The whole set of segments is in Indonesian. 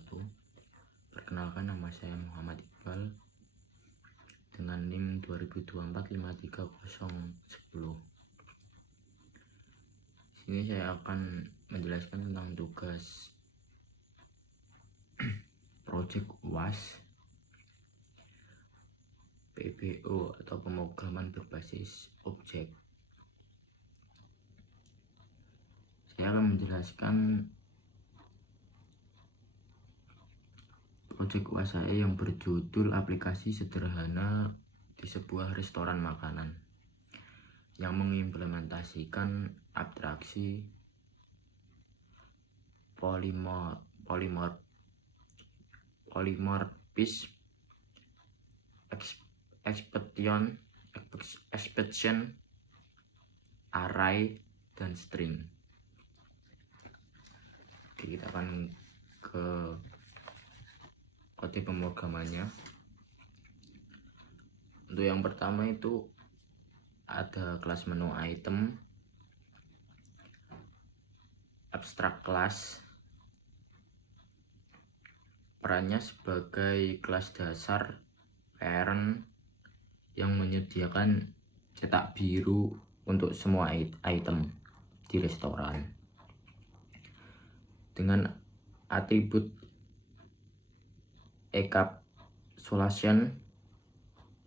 wabarakatuh. Perkenalkan, nama saya Muhammad Iqbal dengan NIM 2024530010. Sini saya akan menjelaskan tentang tugas project UAS PBO atau pemrograman berbasis objek. Saya akan menjelaskan project UAS saya yang berjudul aplikasi sederhana di sebuah restoran makanan, yang mengimplementasikan abstraksi polymorphism, expression, array, dan string. Oke, kita akan ke kode pemrogramannya. Untuk yang pertama itu ada kelas menu item, abstract class. Perannya sebagai kelas dasar parent yang menyediakan cetak biru untuk semua item di restoran dengan atribut encapsulation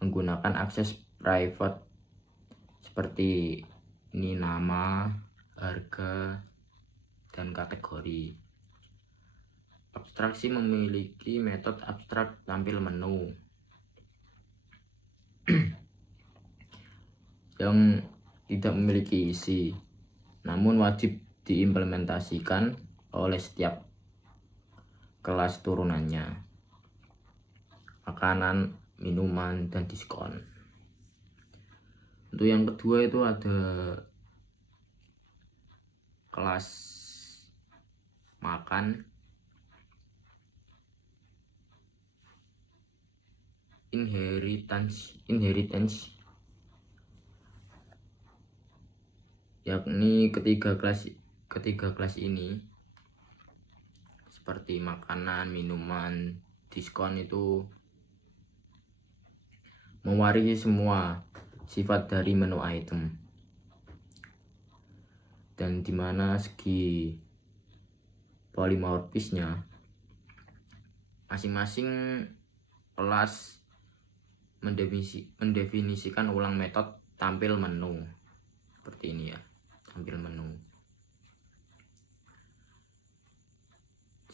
menggunakan akses private seperti ini: nama, harga, dan kategori. Abstraksi memiliki metode abstrak tampil menu yang tidak memiliki isi, namun wajib diimplementasikan oleh setiap kelas turunannya: makanan, minuman, dan diskon. Untuk yang kedua itu ada kelas makan, inheritance, yakni ketiga kelas ini seperti makanan, minuman, diskon itu mewarisi semua sifat dari menu item, dan dimana segi polimorfisnya masing-masing kelas mendefinisikan ulang metode tampil menu seperti ini ya, tampil menu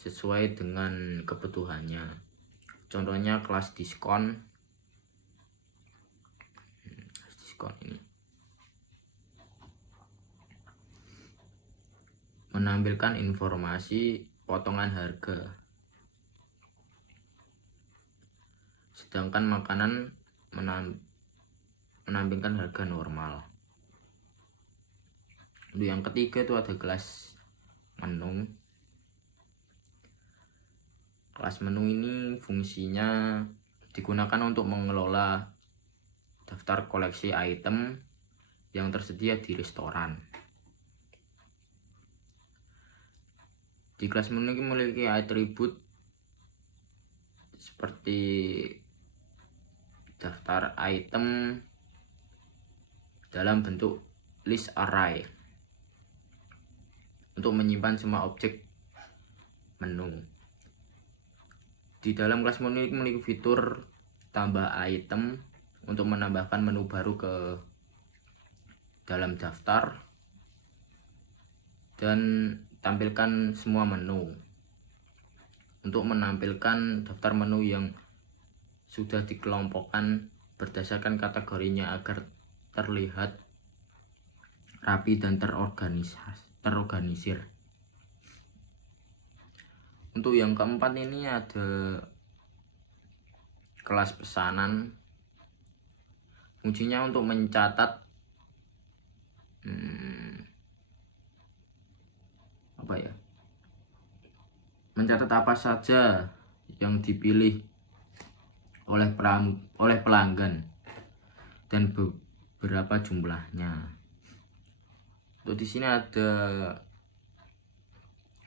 sesuai dengan kebutuhannya. Contohnya kelas diskon ini menampilkan informasi potongan harga, sedangkan makanan menampilkan harga normal. Untuk yang ketiga itu ada kelas menu. Kelas menu ini fungsinya digunakan untuk mengelola daftar koleksi item yang tersedia di restoran. Di kelas menu ini memiliki atribut seperti daftar item dalam bentuk list array untuk menyimpan semua objek menu. Di dalam kelas menu ini memiliki fitur tambah item untuk menambahkan menu baru ke dalam daftar dan tampilkan semua menu. Untuk menampilkan daftar menu yang sudah dikelompokkan berdasarkan kategorinya agar terlihat rapi dan terorganisir. Untuk yang keempat ini ada kelas pesanan. Fungsinya untuk mencatat mencatat apa saja yang dipilih oleh pelanggan dan beberapa jumlahnya. Untuk di sini ada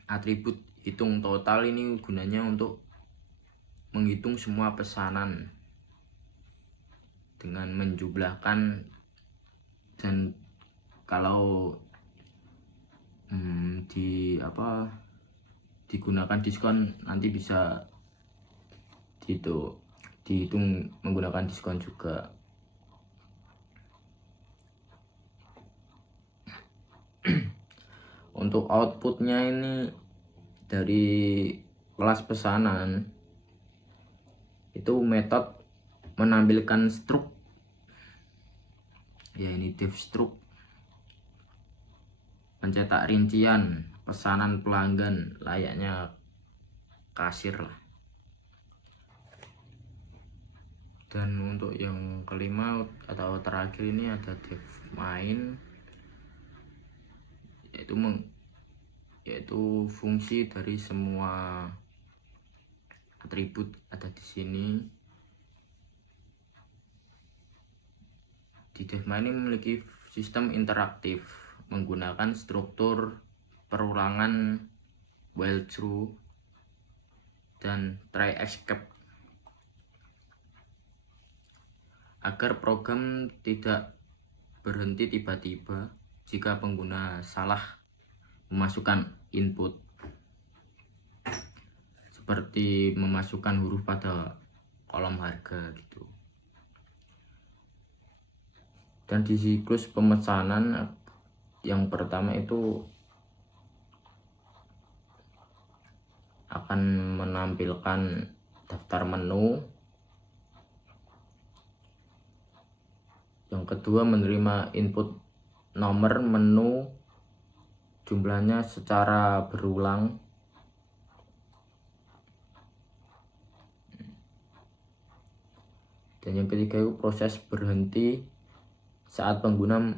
atribut hitung total ini gunanya untuk menghitung semua pesanan dengan menjumlahkan, dan kalau digunakan diskon nanti bisa dihitung menggunakan diskon juga. Untuk outputnya ini dari kelas pesanan itu metode menampilkan struk ya, ini div struk, mencetak rincian pesanan pelanggan layaknya kasir lah. Dan untuk yang kelima atau terakhir ini ada div main, yaitu fungsi dari semua atribut ada di sini. Di div main ini memiliki sistem interaktif menggunakan struktur perulangan while true dan try escape agar program tidak berhenti tiba-tiba jika pengguna salah memasukkan input, seperti memasukkan huruf pada kolom harga gitu. Dan di siklus pemesanan yang pertama itu akan menampilkan daftar menu, yang kedua menerima input nomor menu jumlahnya secara berulang, dan yang ketiga itu proses berhenti saat pengguna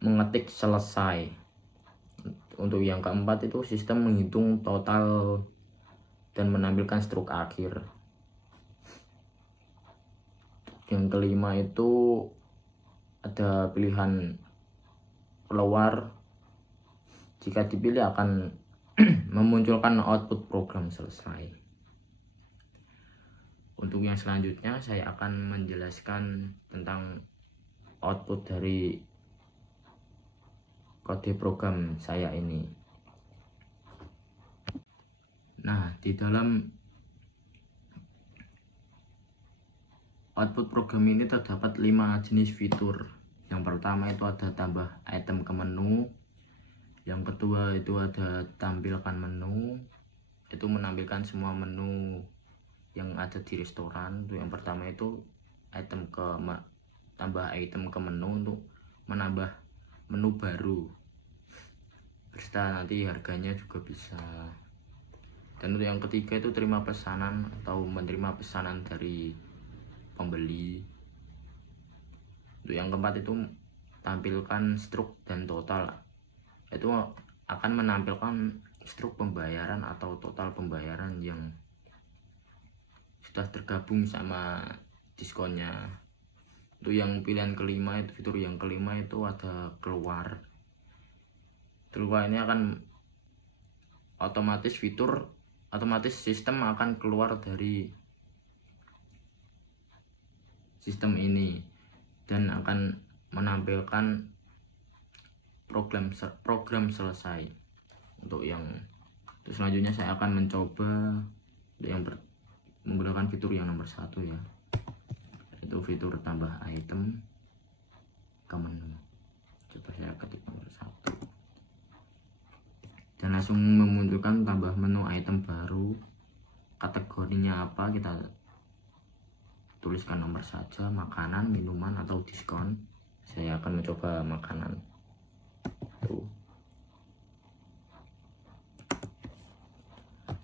mengetik selesai. Untuk yang keempat itu sistem menghitung total dan menampilkan struk akhir. Yang kelima itu ada pilihan keluar, jika dipilih akan memunculkan output program selesai. Untuk yang selanjutnya saya akan menjelaskan tentang output dari kode program saya ini. Nah, di dalam output program ini terdapat 5 jenis fitur. Yang pertama itu ada tambah item ke menu. Yang kedua itu ada tampilkan menu, itu menampilkan semua menu yang ada di restoran. Untuk yang pertama itu tambah item ke menu untuk menambah menu baru berserta nanti harganya juga bisa. Dan untuk yang ketiga itu terima pesanan atau menerima pesanan dari pembeli. Untuk yang keempat itu tampilkan struk dan total, itu akan menampilkan struk pembayaran atau total pembayaran yang sudah tergabung sama diskonnya. Untuk yang pilihan kelima itu, fitur yang kelima itu ada keluar. Keluar ini akan otomatis sistem akan keluar dari sistem ini dan akan menampilkan program selesai. Untuk selanjutnya saya akan mencoba menggunakan fitur yang nomor 1 ya, itu fitur tambah item ke menu. Coba saya ketik nomor 1 dan langsung memunculkan tambah menu item baru. Kategorinya apa, kita tuliskan nomor saja, makanan, minuman, atau diskon. Saya akan mencoba makanan.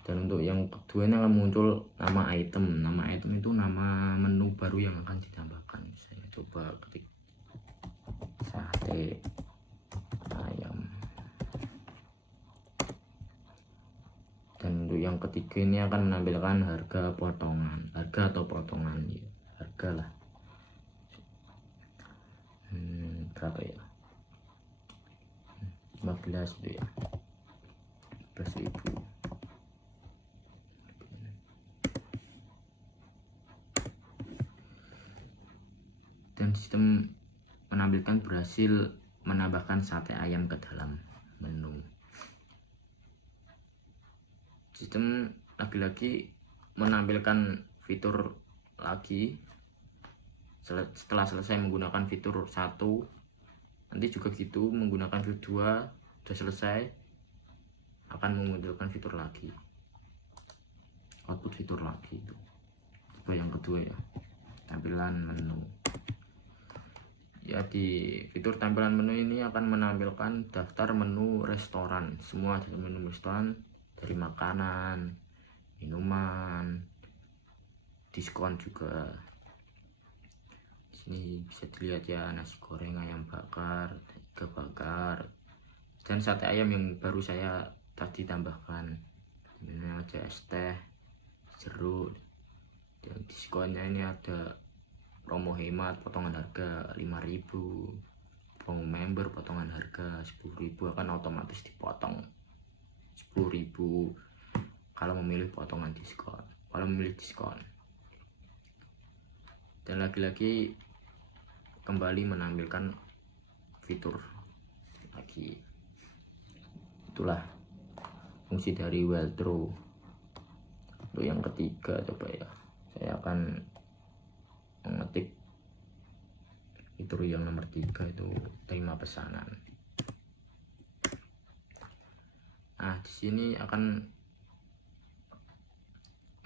Dan untuk yang kedua ini akan muncul nama item. Nama item itu nama menu baru yang akan ditambahkan. Saya coba ketik sate ayam. Dan untuk yang ketiga ini akan menampilkan harga atau potongan ya, harga lah. Berapa ya, 15 itu ya, 15.000. dan sistem menampilkan berhasil menambahkan sate ayam ke dalam menu. Sistem lagi-lagi menampilkan fitur lagi setelah selesai menggunakan fitur 1, nanti juga gitu menggunakan fitur 2 sudah selesai akan memunculkan fitur lagi, output fitur lagi. Itu coba yang kedua ya, tampilan menu ya. Di fitur tampilan menu ini akan menampilkan daftar menu restoran, semua menu restoran dari makanan, minuman, diskon juga. Sini bisa dilihat ya, nasi goreng, ayam bakar, iga bakar, dan sate ayam yang baru saya tadi tambahkan. Ini ada es teh, jeruk, dan diskonnya ini ada promo hemat, potongan harga 5.000, promo member potongan harga 10.000 akan otomatis dipotong 10.000 kalau memilih potongan diskon, kalau memilih diskon. Dan lagi-lagi kembali menampilkan fitur lagi. Itulah fungsi dari Weltro. Untuk yang ketiga coba ya, saya akan mengetik fitur yang nomor 3 itu terima pesanan. Nah, di sini akan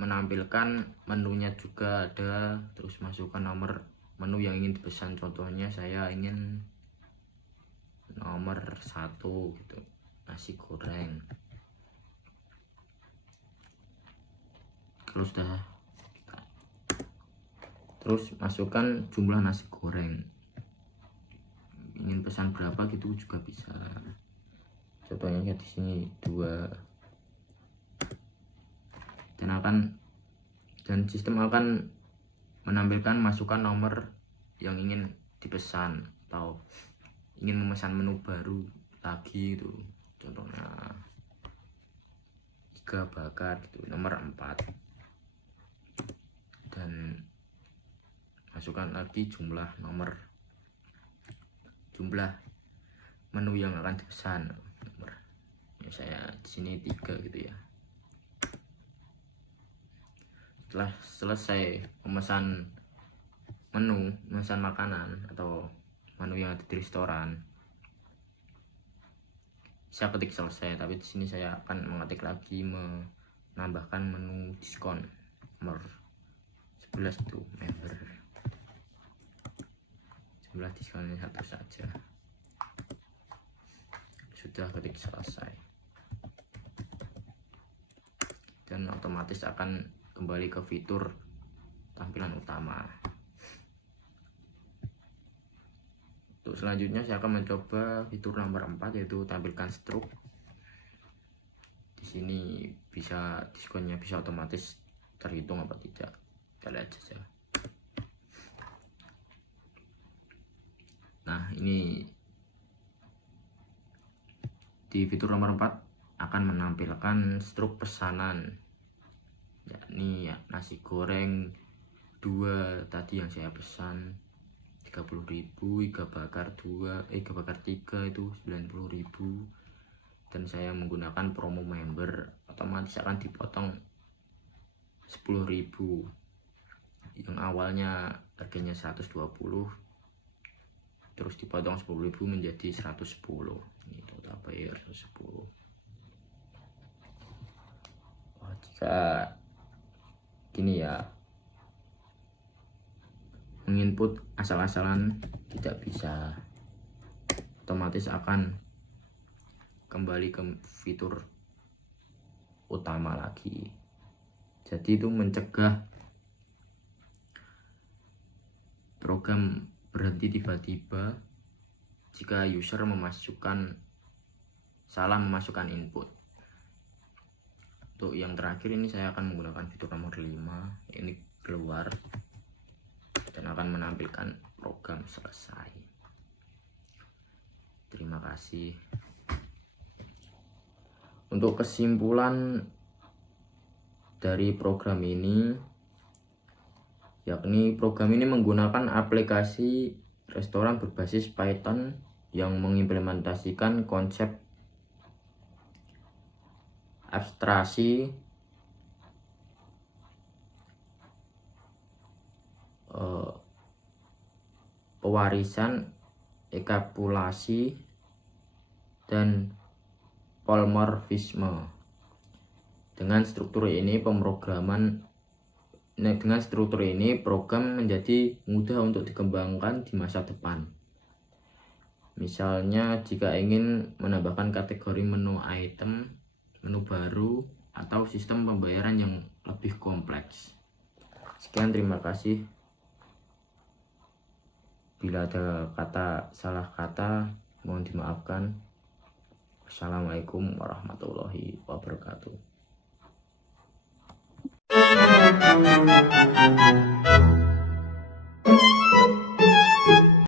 menampilkan menunya juga ada, terus masukkan nomor menu yang ingin dipesan. Contohnya saya ingin nomor 1 gitu, nasi goreng. Kalau sudah, terus masukkan jumlah nasi goreng, ingin pesan berapa gitu juga bisa. Contohnya di sini 2. Dan sistem akan menampilkan masukkan nomor yang ingin dipesan atau ingin memesan menu baru lagi itu. Contohnya iga bakar gitu, nomor 4. Dan masukkan lagi jumlah menu yang akan dipesan. Ya, saya di sini 3 gitu ya. Setelah selesai memesan makanan atau menu yang ada di restoran, saya ketik selesai. Tapi di sini saya akan mengetik lagi menambahkan menu diskon nomor 11 itu member. Jumlah diskonnya 1 saja. Sudah ketik selesai, dan otomatis akan kembali ke fitur tampilan utama. Untuk selanjutnya saya akan mencoba fitur nomor 4 yaitu tampilkan struk. Di sini bisa diskonnya bisa otomatis terhitung apa tidak. Kita lihat saja. Nah, ini di fitur nomor 4 akan menampilkan struk pesanan, yakni ya, nasi goreng 2 tadi yang saya pesan 30.000, iga bakar 3 itu 90.000, dan saya menggunakan promo member, otomatis akan dipotong 10.000 yang awalnya harganya 120, terus dipotong 10.000 menjadi 110. Ini total bayar 110. Jika gini ya, menginput asal-asalan tidak bisa, otomatis akan kembali ke fitur utama lagi. Jadi itu mencegah program berhenti tiba-tiba jika user salah memasukkan input. Untuk yang terakhir ini saya akan menggunakan fitur nomor 5, ini keluar dan akan menampilkan program selesai. Terima kasih. Untuk kesimpulan dari program ini, yakni program ini menggunakan aplikasi restoran berbasis Python yang mengimplementasikan konsep abstraksi pewarisan, ekapulasi, dan polmorfisme. Dengan struktur ini program menjadi mudah untuk dikembangkan di masa depan. Misalnya jika ingin menambahkan kategori menu item, menu baru, atau sistem pembayaran yang lebih kompleks. Sekian, terima kasih. Bila ada salah kata, mohon dimaafkan. Wassalamualaikum warahmatullahi wabarakatuh.